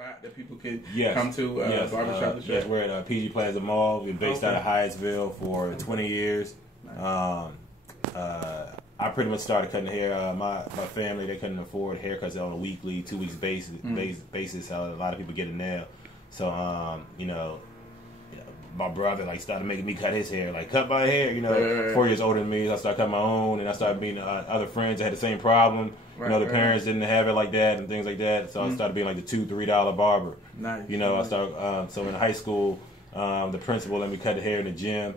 spot that people could yes. come to? Yes. Barbershop the Yes, we're at PG Plaza Mall. We're based out of Hyattsville for 20 years. Nice. I pretty much started cutting hair. My family, they couldn't afford haircuts on a weekly, 2 weeks basis. A lot of people get it now. So, you know, my brother like started making me cut his hair, like cut my hair. You know, 4 years older than me. So I started cutting my own, and I started meeting other friends that had the same problem. You know, the parents didn't have it like that and things like that. So I started being like the $2-3 barber. Nice. You know, I started. So in high school, the principal let me cut the hair in the gym.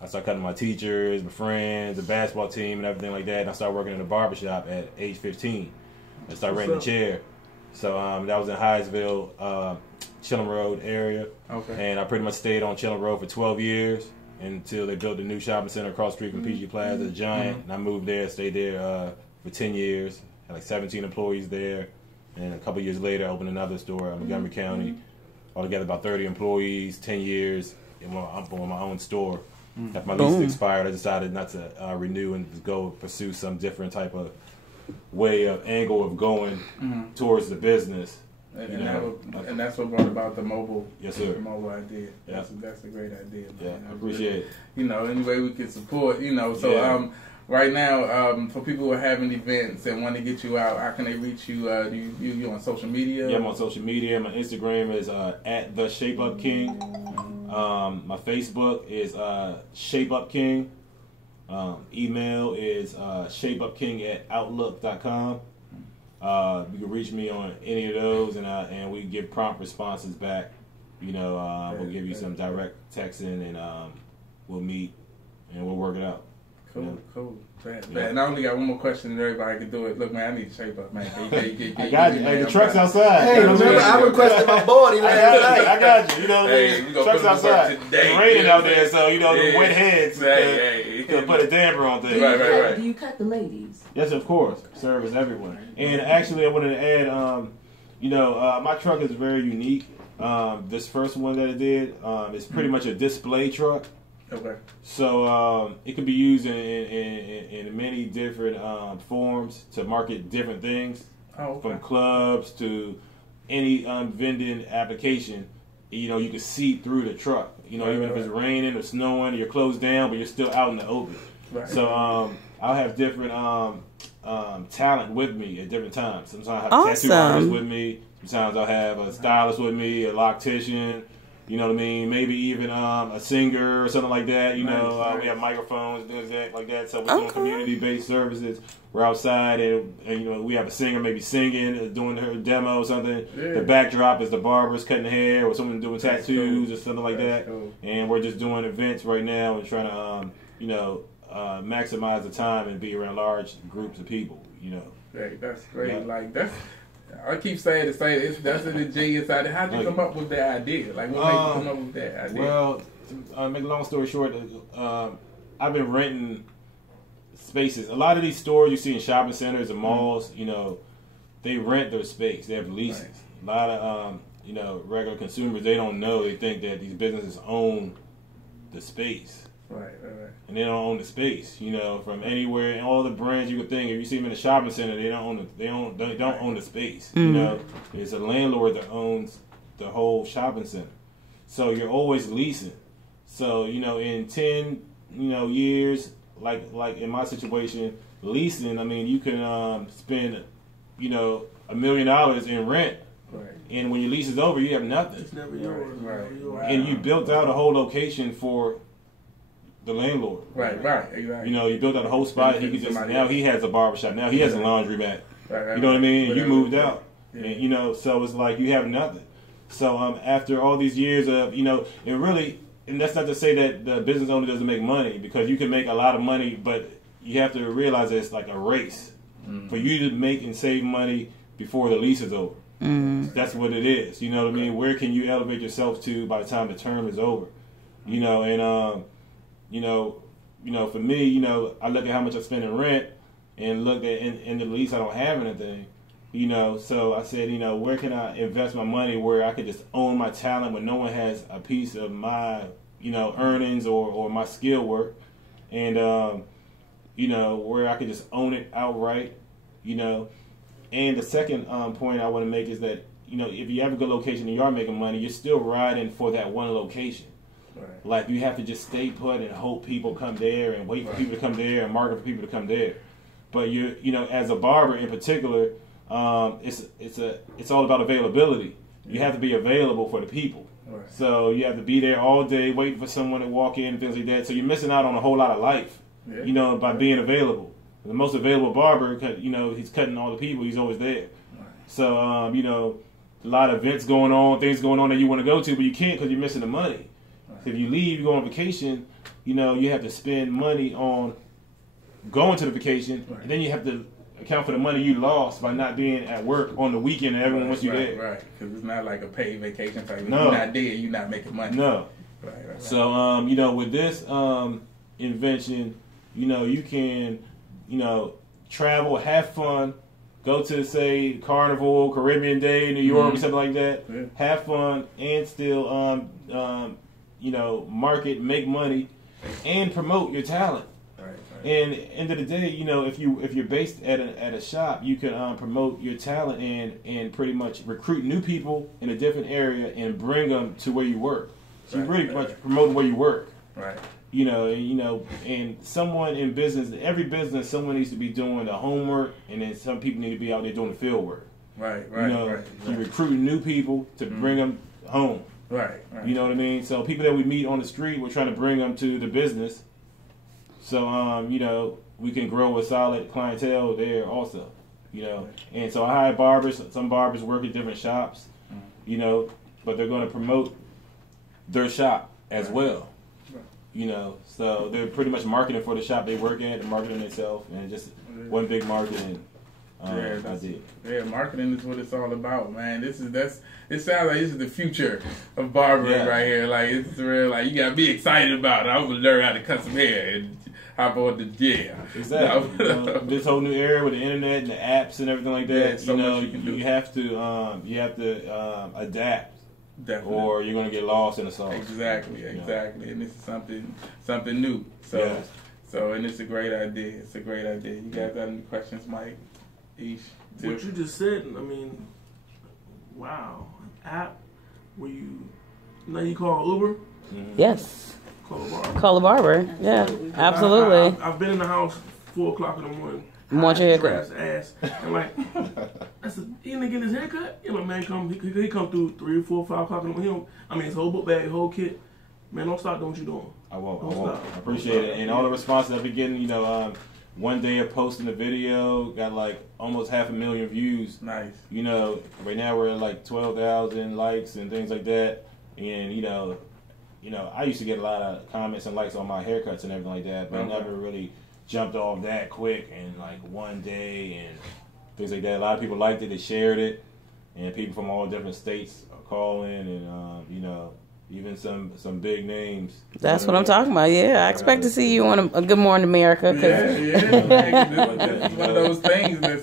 I started cutting my teachers, my friends, the basketball team, and everything like that. And I started working in a barbershop at age 15. I started renting a chair. So that was in Hyattsville, Chilling Road area. Okay. And I pretty much stayed on Chilling Road for 12 years until they built a new shopping center across the street from PG Plaza, the Giant. And I moved there, stayed there for 10 years. Had like 17 employees there. And a couple years later, I opened another store in Montgomery County. Altogether about 30 employees, 10 years. And I'm on my own store. After my lease expired, I decided not to renew and to go pursue some different type of angle of going towards the business. And that's what brought about the mobile. Yes, sir. The mobile idea. That's a great idea. Man. Yeah, I appreciate it. You know, any way we can support. You know, so right now, for people who are having events and want to get you out, how can they reach you? You on social media? Yeah, I'm on social media. My Instagram is at the ShapeUpKing. My Facebook is ShapeUpKing. Email is ShapeUpKing@outlook.com. You can reach me on any of those, and we give prompt responses back. You know, we'll give you some direct texting, and we'll meet and we'll work it out. Cool. And I only got one more question, and everybody can do it. Look, man, I need to shape up, man. I got you. Like the truck's outside. Hey, remember I requested my body last night. I got you. You know, the truck's outside. It's raining out there, so you know the wet heads could put a damper on things. Right. Do you cut the ladies? Yes, of course. Service everyone. And actually, I wanted to add, you know, my truck is very unique. This first one that I did is pretty much a display truck. Okay. So it can be used in many different forms to market different things, from clubs to any vending application. You know, you can see through the truck. You know, even if it's raining or snowing, you're closed down, but you're still out in the open. Right. So I'll have different talent with me at different times. Sometimes I have a tattoo artist with me. Sometimes I'll have a stylist with me, a loctician. You know what I mean? Maybe even a singer or something like that. You know, we have microphones, things like that. So we're doing community-based services. We're outside, and you know, we have a singer maybe singing, doing her demo or something. Yeah. The backdrop is the barbers cutting hair, or someone doing tattoos or something like that. Cool. And we're just doing events right now and trying to, you know, maximize the time and be around large groups of people. You know. Hey, that's great. Yeah. Like that's. I keep saying that's an ingenious idea. How'd you come up with that idea? Like, what made you come up with that idea? Well, make a long story short, I've been renting spaces. A lot of these stores you see in shopping centers and malls, you know, they rent their space. They have leases. Right. A lot of, you know, regular consumers, they don't know. They think that these businesses own the space. Right. And they don't own the space, you know, from anywhere and all the brands you could think. If you see them in a shopping center, they don't own the space. You know, it's a landlord that owns the whole shopping center. So you're always leasing. So you know, in 10 years, like in my situation, leasing. I mean, you can spend $1 million in rent. Right. And when your lease is over, you have nothing. It's never yours. Right. And you built out a whole location for the landlord. Right, exactly. You know, you built out a whole spot. He could now he has a barbershop. Now he has a laundromat. Right. You know what I mean? You moved out. Yeah. And, you know, so it's like you have nothing. So after all these years of, you know, and that's not to say that the business owner doesn't make money, because you can make a lot of money, but you have to realize that it's like a race for you to make and save money before the lease is over. That's what it is. You know what I mean? Where can you elevate yourself to by the time the term is over? You know, and you know, for me, you know, I look at how much I spend in rent and look at in the lease I don't have anything. You know, so I said, you know, where can I invest my money where I could just own my talent when no one has a piece of my, you know, earnings or my skill work, and you know, where I could just own it outright, you know. And the second point I want to make is that if you have a good location and you are making money, you're still riding for that one location. Right. Like you have to just stay put and hope people come there and wait for people to come there and market for people to come there. But as a barber in particular, it's all about availability. You have to be available for the people. Right. So you have to be there all day waiting for someone to walk in and things like that. So you're missing out on a whole lot of life, by being available. The most available barber, he's cutting all the people. He's always there. Right. So, a lot of events going on, things going on that you want to go to, but you can't because you're missing the money. Right. So if you leave, you go on vacation, you have to spend money on going to the vacation, and then you have to account for the money you lost by not being at work on the weekend and everyone wants you there. Right, because it's not like a paid vacation type. If you're not there, you're not making money. No. Right. So, with this invention, you can, travel, have fun, go to, say, Carnival, Caribbean Day, New York, or something like that. Yeah. Have fun and still, market, make money, and promote your talent. And at the end of the day, if you're based at a shop, you can promote your talent and pretty much recruit new people in a different area and bring them to where you work. So you're really much promoting where you work. Right. And someone in business, every business, someone needs to be doing the homework, and then some people need to be out there doing the field work. Right. You're recruiting new people to bring them home. Right. You know what I mean? So people that we meet on the street, we're trying to bring them to the business. So, we can grow a solid clientele there also, And so I hire barbers. Some barbers work at different shops, but they're going to promote their shop as well, So they're pretty much marketing for the shop they work at and marketing themselves, and just one big marketing. Marketing is what it's all about, man. It sounds like this is the future of barbering right here. Like it's real. Like you gotta be excited about it. I would learn how to cut some hair and hop on the gym. Exactly. This whole new era with the internet and the apps and everything like that. You have to adapt. Definitely. Or you're gonna get lost in the sauce. Exactly. And this is something new. So and it's a great idea. You guys got any questions, Mike? What you just said, wow. An app where you call Uber? Mm-hmm. Yes. Call a barber. Yeah, absolutely. I've been in the house 4 o'clock in the morning. Want your haircut? Ass. And he didn't get his haircut. Man, he come through 3 or 4, 5 o'clock in the morning. His whole book bag, whole kit. Man, don't stop doing what you're doing. I won't. I appreciate it. And all the responses I've been getting, one day of posting a video got almost 500,000 views. Nice. Right now we're at 12,000 likes and things like that. And I used to get a lot of comments and likes on my haircuts and everything like that, but I never really jumped off that quick and one day and things like that. A lot of people liked it, they shared it, and people from all different states are calling, and even some big names. That's what I'm talking about. Yeah, I expect to see you on a Good Morning America. It's one of those things that's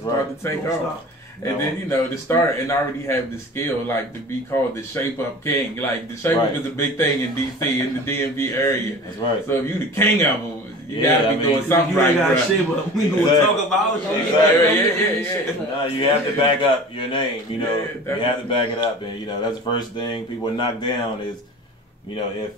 about to take off. And then, to start and already have the skill, to be called the ShapeUpKing. The Shape Up is a big thing in D.C., in the DMV area. That's right. So if you the king of them, you gotta be doing something right, bro. Shape Up. We gonna talk about it. No, you have to back up your name. You have to back it up, and that's the first thing people knock down is, if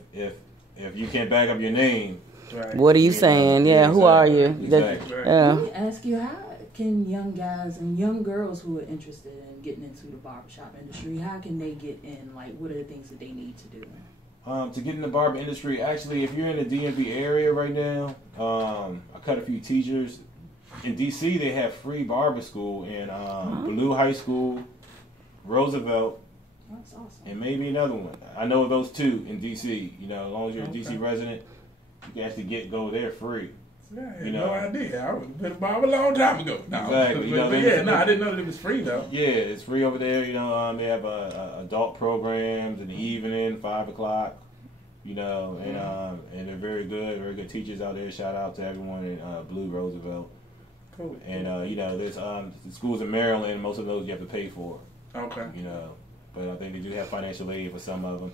you can't back up your name. Right. What are you saying? Yeah, who are you? Exactly. Let me ask you, how can young guys and young girls who are interested in getting into the barbershop industry, how can they get in? What are the things that they need to do? To get in the barber industry, actually, if you're in the DMV area right now, I cut a few teachers. In D.C., they have free barber school in Blue High School, Roosevelt, that's awesome. And maybe another one. I know of those 2 in D.C. As long as you're a D.C. resident, you can actually go there free. Yeah, I had no idea. I would have been a barber a long time ago. No, exactly. I didn't know that it was free though. Yeah, it's free over there. They have adult programs in the evening, 5 o'clock. And they're very good teachers out there. Shout out to everyone in Blue Roosevelt. Cool. And there's schools in Maryland. Most of those you have to pay for. Okay. But I think they do have financial aid for some of them.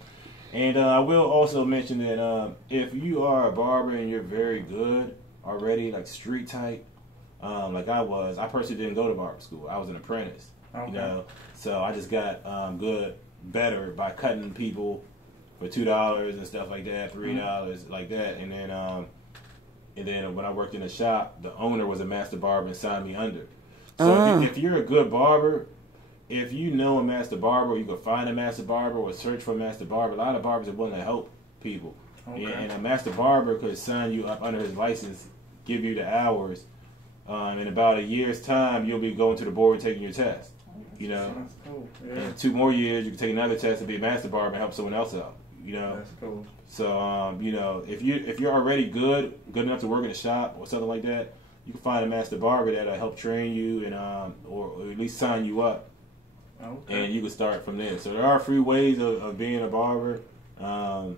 And I will also mention that if you are a barber and you're very good already, street type, I personally didn't go to barber school. I was an apprentice. Okay. You know, so I just got better by cutting people for $2 and stuff like that, $3 like that, and then when I worked in the shop, the owner was a master barber and signed me under. So if you're a good barber, if you know a master barber, you can find a master barber or search for a master barber. A lot of barbers are willing to help people. Okay. And a master barber could sign you up under his license, give you the hours. In about a year's time, you'll be going to the board and taking your test. You know, that's cool. Yeah. In 2 more years, you can take another test and be a master barber and help someone else out. You know, that's cool. So you know, if you're already good enough to work in a shop or something like that, you can find a master barber that'll help train you and or at least sign you up. Okay. And you can start from there. So there are free ways of being a barber, but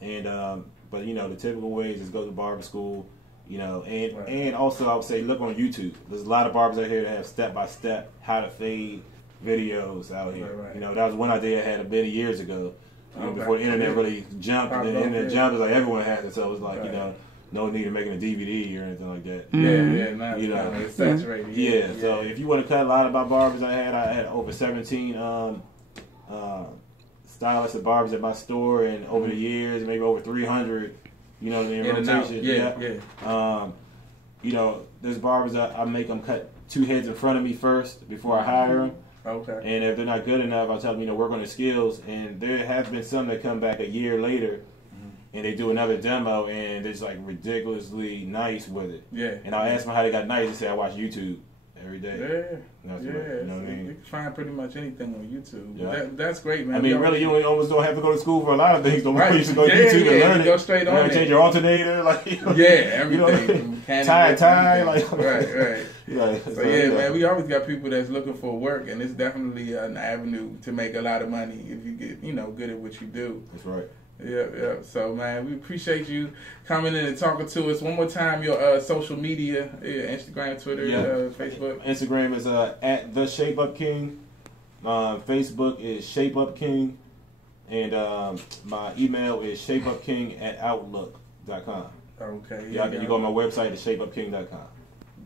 you know the typical ways is go to barber school, you know, and also I would say look on YouTube. There's a lot of barbers out here that have step-by-step how to fade videos out here. Right. You know, that was one idea I had many years ago. Before the internet really jumped, and the internet jumped, it's like everyone has it, so it was like, you know, no need of making a DVD or anything like that. Now you know, it's saturated. Yeah, so if you want to cut a lot about barbers, I had over 17 stylists and barbers at my store, and over the years, maybe over 300, you know, in rotation. You know, there's barbers I make them cut 2 heads in front of me first before I hire them. Okay. And if they're not good enough, I'll tell them, you know, work on their skills. And there have been some that come back a year later and they do another demo and it's like ridiculously nice with it. Yeah. And I'll ask them how they got nice. They say, I watch YouTube every day. Yeah. You know what I mean? You can find pretty much anything on YouTube. Yeah. That's great, man. I mean, really, you almost don't have to go to school for a lot of things. Right. You should go to YouTube and learn it. Go straight on it. Change your alternator. Like, you know, everything. You know, tie. Like, right. Yeah, so man, we always got people that's looking for work, and it's definitely an avenue to make a lot of money if you get, you know, good at what you do. That's right. Yeah. So, man, we appreciate you coming in and talking to us. One more time, your social media, Instagram, Twitter, Facebook. Instagram is at the ShapeUpKing. Facebook is ShapeUpKing, and my email is ShapeUpKing@outlook.com. Okay. Yeah, you go on my website, ShapeUpKing.com.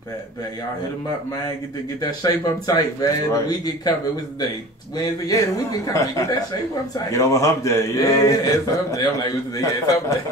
Bet. Y'all hit them up, man. Get that shape up tight, man. Right. The weekend coming. What's the day? Wednesday. Yeah, the weekend coming. Get that shape up tight. Get over hump day. Yeah, it's hump day. I'm like, what's the day? Yeah, it's hump day.